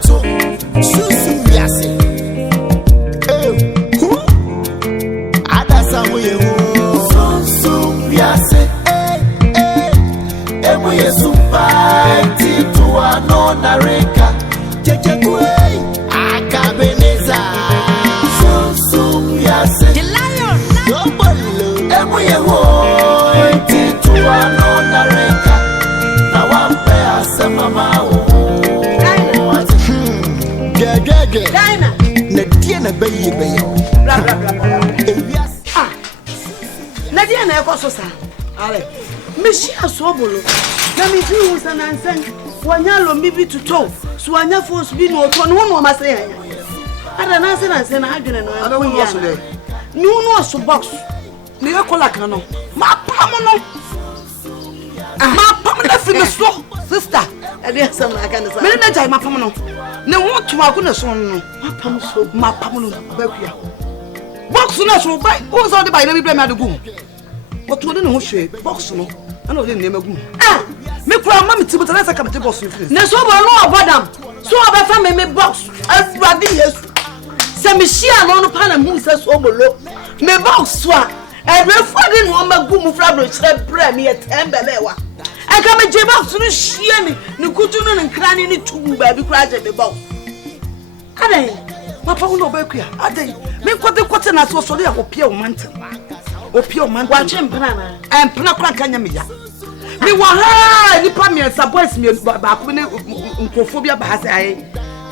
meto. Sumsum Wiase. Asamoah ye Sumsum Wiase. Emu ye sumpaiti tuwa no nareka. Jejekwe akabeneza. Sumsum Wiase. The lion. Emu ye woiti tuwa no nareka. Na wampe Asamoah. Dina. Na na bayi. Bla bla bla. Na dia na ekoso sa. Ale. Meshi asobolo. Na mi fi unsa na nsan. Wanya lo bibi tuto. So wanya force bi no to no no ma se yan. Ada na se na se na adwene no. Ada wo so le. Ni no so box. Ni ekola kan no. Ma pam no. Ma pam na fi me so. Sister. Ade asam na kan sa. Me na jai ma pam no. Ne wo to agu na so no. Ma pam no bakua. Box no so bai. Wo so de bai na bi bre me adugu. What would no share box no? I know the name of me kura mama ti botana saka me box you face. Na so bo no obadam. So obefa me box. Afrade yesu. Se me share no pa na mu se so bolo. Me box so a everfade no magu mu fra bro chere bra me tembelewa. I ka me je box no share ni kutu no nkra ni tugu ba bi kura je me box. Adai papa wo no ba kua. Adai me kote na so ya opie o mantin. Opio man watch empana na empana kwa kanya meya me wa ha nipa me boys me ba ko ne nkofobia ba ha sai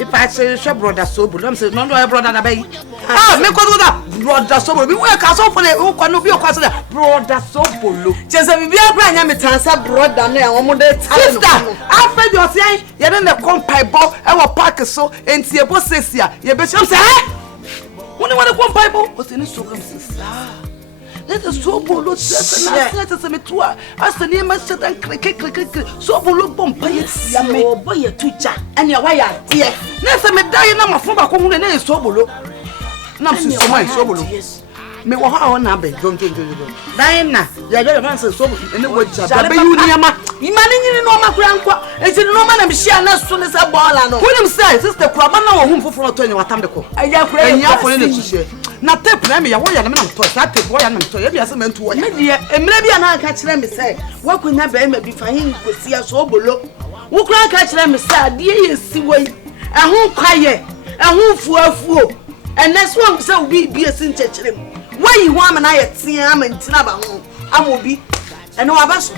if I say brother so but I'm say no brother na bai me ko do that brother so me we ka so for the ko no bi o kwa so brother so bolo chese bi bia kwa nya me tansa brother na e wo de sister afa jo say ye na kompai bo e wo park so enti e bo sesia ye be say woni wona kompai bo o se ni so kam sister. Let us so bolo let us me to as the name of Satan click so bolo bomb by it ya me boy tucha and your wire dear let me die na my phone back on the so bolo na so my so bolo me wa ha na be don't Diana ya ya man so bolo and the word be you niama imani no ma kura nkwa enti no ma na be share na so ne say ball no when him say sister kuraba na wo hum foforo to anya watam de ko aya kura anya fo ne tuche na tape na me ya wo ya na me na to sa tape wo ya na to ya bia se me nto wo ya me de emre bia na aka kire me say wo kunya be ma bi fahin kosia so bolo wo kura aka kire me say ade ye si woi ehun kwaye ehun fuafuo eneso am say obi bi esi nchechire m wai ho am na ye tia am ntina ba ho amobi eno abaso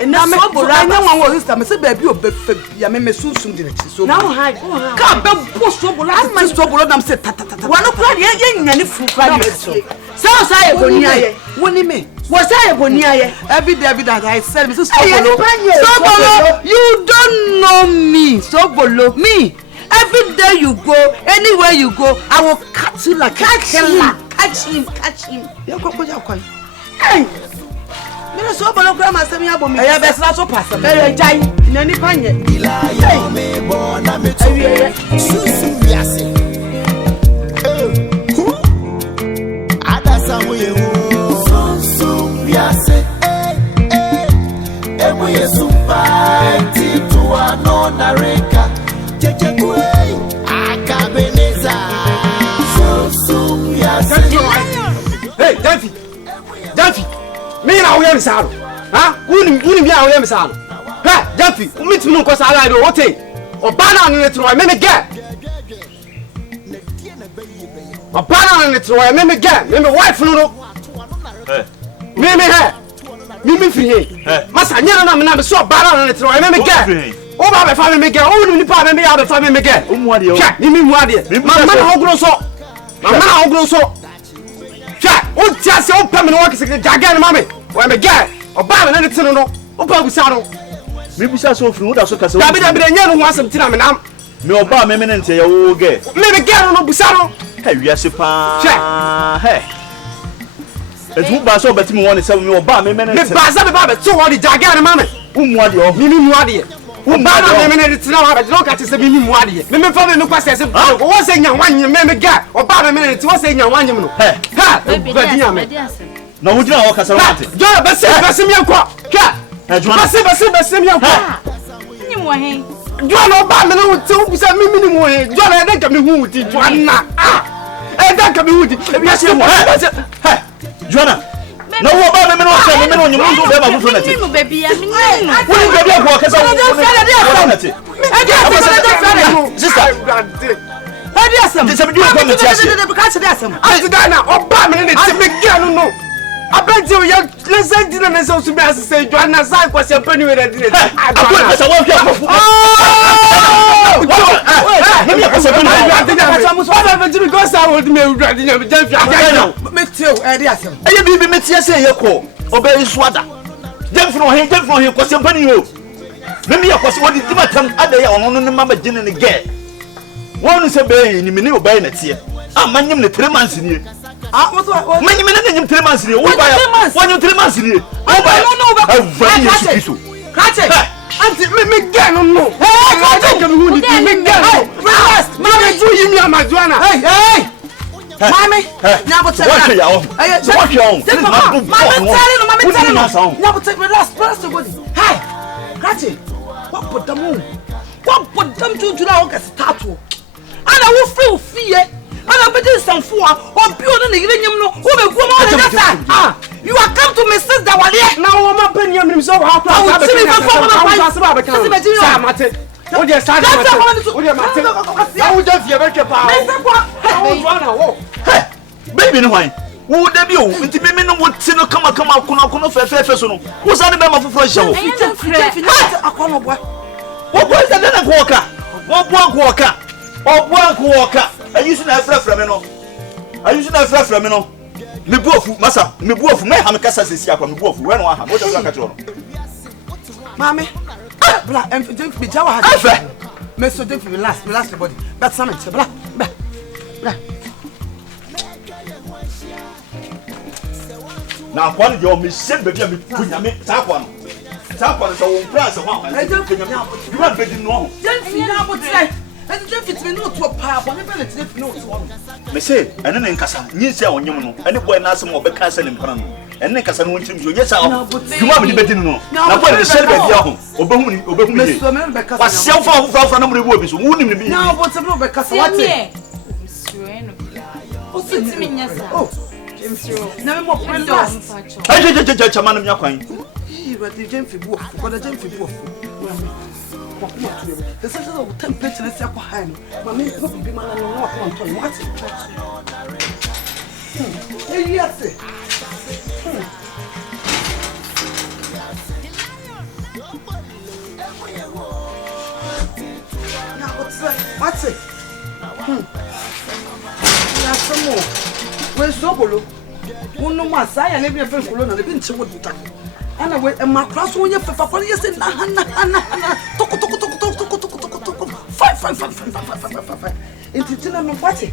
ena me bolo anya wan wo sister me say ba bi obefa bia me Sumsum de chi so now hi ka be bo so bolo am so bolo nam say tatata wa no kura ye nyane fu kura ye so say boni aye woni me wo say boni aye every day that I said me so bolo you don't know me so bolo me every day you go anywhere you go I will catch you like catch him you go hey me so bolo kura ma semi abo me ya be sra so pass me ya jai na ni panye ila ya me bo na me to Sumsum Wiase Asamoah ye Sumsum Wiase emu ye sumpaiti tuwa no nareka jejekwe akabeneza Sumsum Wiase. Hey Gyamfi me na wo yam saaro ha wuni bia wo yam saaro ha Gyamfi umiti mu ko saara do wote Obaa na ne tro me get Obaa na ne tro me get me wife no me free masa nyana na me na so Obaa na ne tro me get Obaa be fa me get o wuni pa me ya be fa me get o muade o ni me muade mama na ogro so o tia se o pam no work se jagan mame we me get Obaa na ne tino no o pa busa no me busa so firi wo da so kasa da bi nya no ho asem tina me nam me Obaa me ne ntia ya wo ge me get no busa no he Wiase pa he etu ba so betimi woni se me Obaa me ne me ba za be ba be to wo di jagan mame umuade o mi muade Obaa na me ne tina wa be no ka ti se mi muade me fa me kwa se wo se nya wanye me get Obaa me ne ti wo se nya wanye no he ha ba di nya me na wo jina wo kasa wate jo be se mi enko ka basi mi enko ni mo he Joanna Obaa me no te say me minimum he. Joanna e dey me hu ti Joanna. E dey me hu ti. E bi say hey. Joanna. No Obaa me no say me no nyum so be ma fufu na ti. Me baby ya me no. Wo baby ko ka say. Sister. Hadi asem. Ti se me do ko me ti ase. Ati Dana Obaa me ne ti me gya no. Abeti o ya listen dinner na so be asese Joanna sai kwase pani we dey. Akua pesa wo hwe akofu. Me me kwase pani. What happened to me go say would me Gyamfi Gyamfi. Me tell hadi asem. Eye bibi me ti ase ye ko. Obaa isu ada. Gyamfi no he kwase pani o. Me me kwase wo di matam ada ya ono no ne mama gine ne ge. Wonu se be ni me ne Obaa na tie. Ah manyem ne 3 months ni. Manyem ne nyem 3 months ni. Wo ba ya. Wonyo 3 months ni. Wo ba. Avani Yesu Kristo. Kache. Auntie me get no. Hey, kache ke me hu ni me get. Relax. Mama do you me am Joanna. Hey. Mami. Nyabo tell. What you on? What you on? Mami tell you. Nyabo tell relax to body. Hey. Kache. What put them on? What put them to na o get start o. Ana wo free fie. Ana be dey sanfo a obi o na yire nyem no wo be guo ma o na you are come to my sister wale na wo ma pen yam nim so wa pa sa be ken sa mate wo dey sa mate wo dey mate na wo dey fie be ke pa wo Joanna wo baby no hwan wo da bi o nti me no wo ti no kama kono fe so no wo sa ne be ma foforo hye wo akono boa wo boa se na ko oka wo boa ko oka ayusu na frafra me no me buofu masa me buofu me ha me kasa sesi akwa me buofu we no aha mo da ka tro no mami bla em be jawa ha afa me so dey relax the body but summit bla na kwa ni yo me se be bia me kunya me ta kwa no so wo price ho ha you want be di no Gyamfi na botai and Gyamfi me no to pa bo me be le tire no to one me say ene ne nkasa nyi se wonyem no ene boy na asem obeka se ne mpana no ene nkasa no wontim so yesa you want be di bedi no na boy be share be bia ho obehu ni wa se fa na mo rebu obi so wonim ne bi na botai no be kasa wate o se ti minya sa na me mo relax ai chama na mia kwan but the Gyamfi buo for the Gyamfi buo the sense of temperature is aqua high mama ko bi mana no wa ko nto what yes na what's it ya somo we sobolo unu masaya ne bi fe kolo na bi nche woduta ana we makra so onye fefa for yes na toko five intitina no party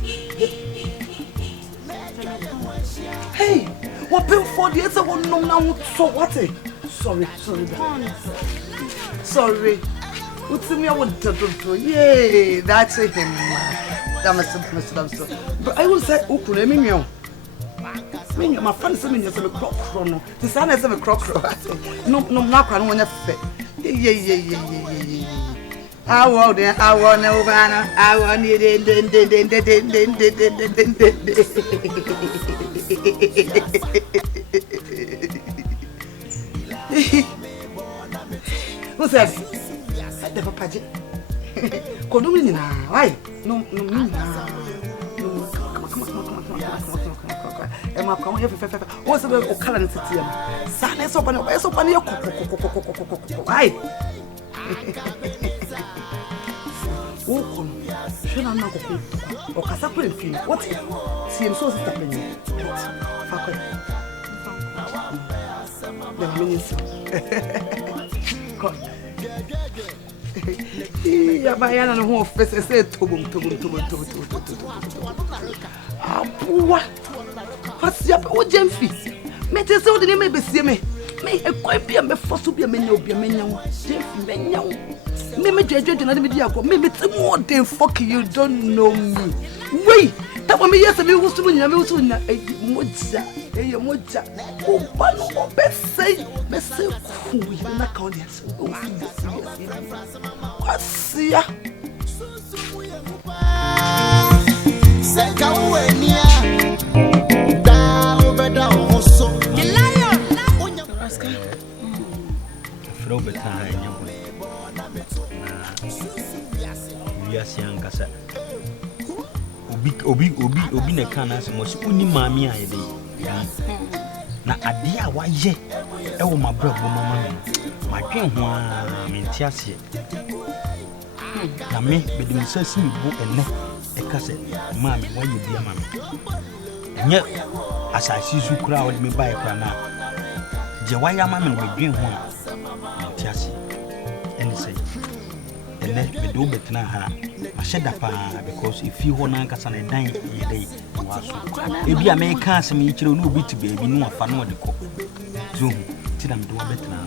hey what pay for the other one no now so what sorry what's me I want to yeah that's him that must but I will say ukule mimio my friend say me just a crop no the son is a crop no na kwa no nya fe yeah I want no bana I want it what's that the papa je kodumi ni na why no Emma come here fefe what's the o kala ntiti am sa na so pa na ai o kon shena na kokko o kasa ko enfin what si em so sister penny Fakye the minister ya bayana no ho ofese se tobum Akua Fasia o Gyamfi me te se o de ne me besie me ekwan bia me foso bia me nya obia me nya wo Gyamfi me nya wo me dwedwe na de me di akọ me te more than fuck you don't know me wait that when me yes me wusu nya moja eye moja oba no obesei mese ku yi na ka odi ase o asia Seka uenia da obeda oso the lion aska fro beta nyabo Wiase ankasa obi na kan na mo uni maami ayede na ade a waye e wo mabrabo mama me madwen ho a mentiase na me bedim sasi mi bo enne e kase maami waye bia mama enye asasi su kura wo me bae kura na je waya mama me madwen ho a mentiase ene sei ene me do betna ha asheda pa because if you wana nkasa na dan yede waso ebi america asem yi kire no obi ti baby no afa no de ko zo ti dam do betna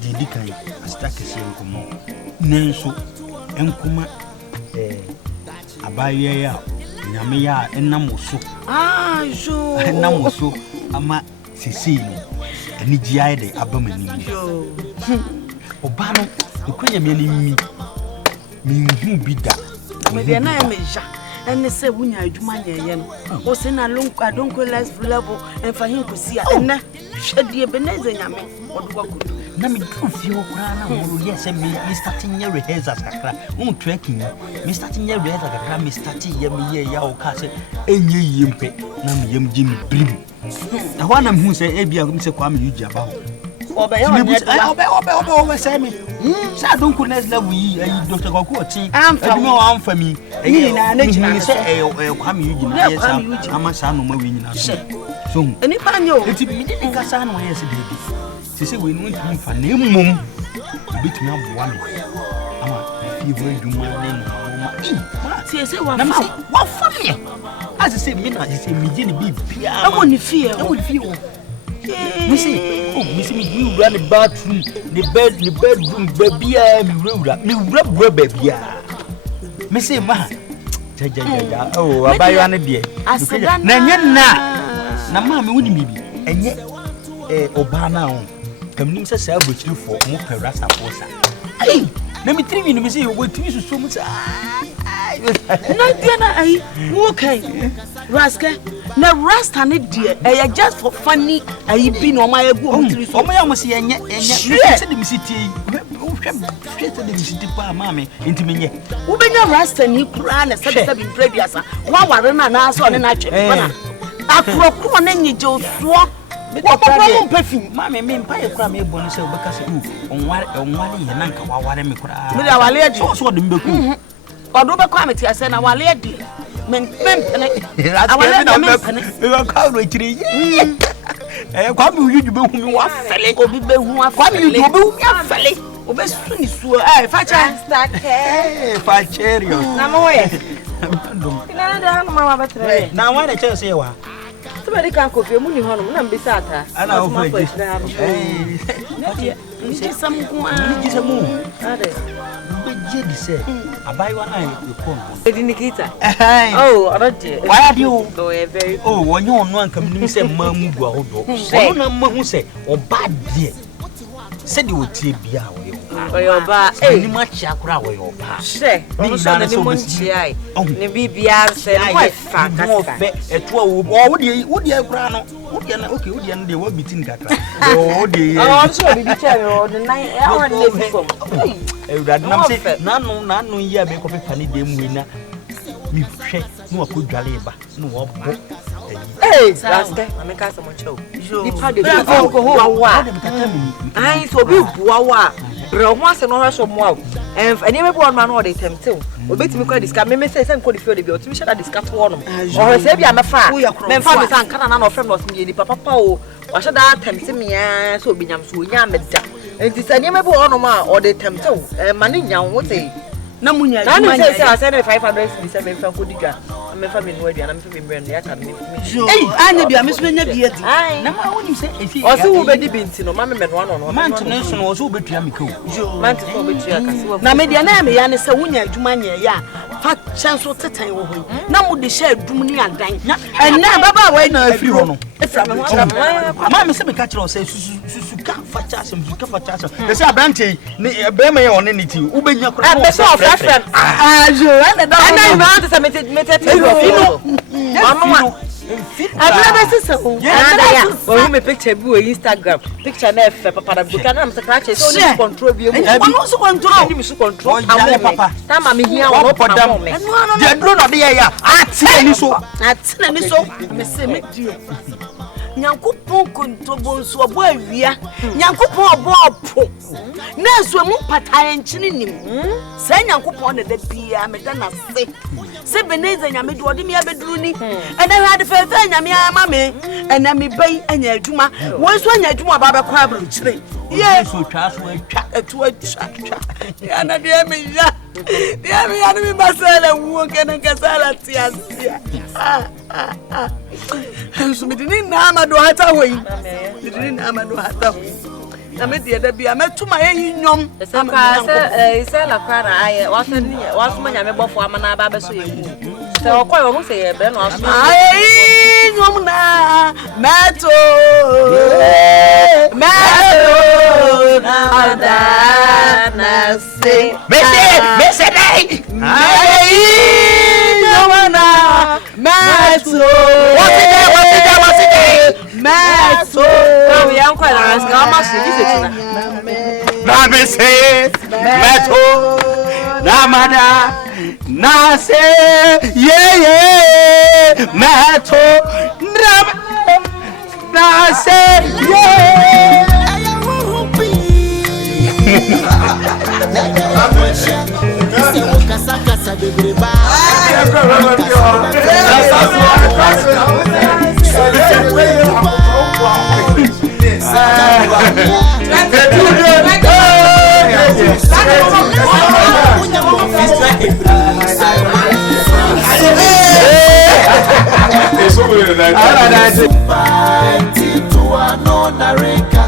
didi kan astake se nkomo nenso enkoma abaye ya nyame ya enamoso jo enamoso ama sisi no eni giai de abamani jo Obaa no ekwanya me ni mi hu bida me de na meja ene se wunya adwuma nyeye no o se na lonko adonko less level enfa hin kosi a ene hwede beneze nyame odwa ko na me du fie okra na mo ye se me starting ye rehearsals kakra un trekking me starting ye rehearsals kakra me starting ye me ye ya o ka se enye yempe na me yem jimi brim na ho na me hu se e bia me se kwa me yuji aba ho obe yo obe say me sa don ko next level yi ayi Dr. Kwaku oti aduma wa amfa mi ni na na jina se kwa me yuji na ye sa ama sa no ma wi nyina so eni panyo eti mi de nka sa no ye se debi se we no ntumi fa na emom bitumi aboa me ama fi ho aduma ne no ma se wa fa me as se me na se mi je ni bibia e ni fie me see me run the bathroom, the bedroom, baby, me wura baby. Me say ma, oh, I buy you an idea. Na mama woni mi bi. Enye Obaa na on. Kamnim say say abotiri for mo perasa forsa. Ai, na me 3 minutes me say you go tiri so mu say. Na dia na ai, okay. Raske. Na rasta ne die just for funny ayi bi no ma egu o tiri so o ma ya mo se enye se de misiti hwe se de misiti pa mama intimenye wo benya rasta ni kura na sabe previous wa ware na na so ne na twe na akrokro na nyije osuo wo ko perfume mama me mpa ye kura me ebo no se obeka se onware ye na nka wa ware me kura me da wale adi so de mbeku odo be kwa me ti ase na wale adi men awale na men e ka ro tiri kwa mi uju be hu mi wa fele obi be hu afele kwa mi uju be hu mi afele obe su ni suo facha facherio na mo ye ina da hanu mama betre na wa na che se wa somebody can coffee mu ni hono na mbisa ata ana o fa ni ji samu ade beje di se abayiwa na e ko no edi nikita oh already why are you oh very oh wonye onu anka mnim se mamu gu ahodo ono na mahu se Obaa die se de otie bia oyo Obaa ni ma chia kura oyo Obaa she ono so na ni monchi ai ni bibia se no fa kasa eto wo de kura no wo de na okay wo de na de wo bitin kakra wo de oh so bibi che o de nine hour live from Ewurade nam se nanu yi abe ko pepa ni dem wi na mi hwe no akodwale ba no wo bo Raske ameka se mo chew jo ipa de ko wa ai so bi bua wa bre ho ase no hwe so mo aw eni me bo on ma no de temtew obetimi ko diska me say say ko di feel de bi otimi shada diska to ono o se bi amefa me fa me san kana na no frem no so mi ni papa o wa shada temte me ya so obinyam so onya ameda enti se ni me bo ono ma o de temtew ma ni nyan wo say na munya na no say I said 500 cedis me fa ko diga me fa me no adua na me fa me brand ya ka me anya bia me so nya bia ti na ma woni say efi o se wo be di binti no ma me no no man to no so no o so betua me ko man to so betua ka se wo na me dia na me ya ne se wonya adwuma nya ya fa chanso tetan wo ho na mu de sha adum ni adan ena baba wa na afiri ho no efra me ma me se me ka kire o say susu ka fa chasem suka fa chasem e say abante ne be me on ne ti wo benya kura and so friend ajo and I want to submit mama I've never seen so. Oh, me picture bu Instagram. Picture na F papa da buka na me scratch so ni control bi mu. Ono so control. Ni me so control. Papa. Ta ma me hia wo papa me. Je dro no de ya. Ati ni so. Me se me dio. Nyankopon kontobo nso obo awia. Nyankopon obo opo. Na so mu pataye nchini nim. Sa nyankopon na da bia me da na se. Se beneza nyame do odi me abeduru ni. Ena hade fefe nyame ama me. Ena me bai anya adwuma. Won so anya adwuma ba be kwa abru kire. Ye so twa so atwa etu atwa. Ya na de me ya. Ya me ya me basala wo kena kasala tiasia. So me dini na amado hata hoyi. Me dini na amado hata hoyi. Na me de da bia metuma ye nyom. Se la kwara aye waso manya me bofo amana ba be so ye mu. Se okoy wo se ye bre no aso. Aye nyom na meto na se. Me se dai. Aye nyom na meto. What's it? Meto. So we am quite ask how much is it Na me se meto na mada na se ye meto na se ye Fight to another reka.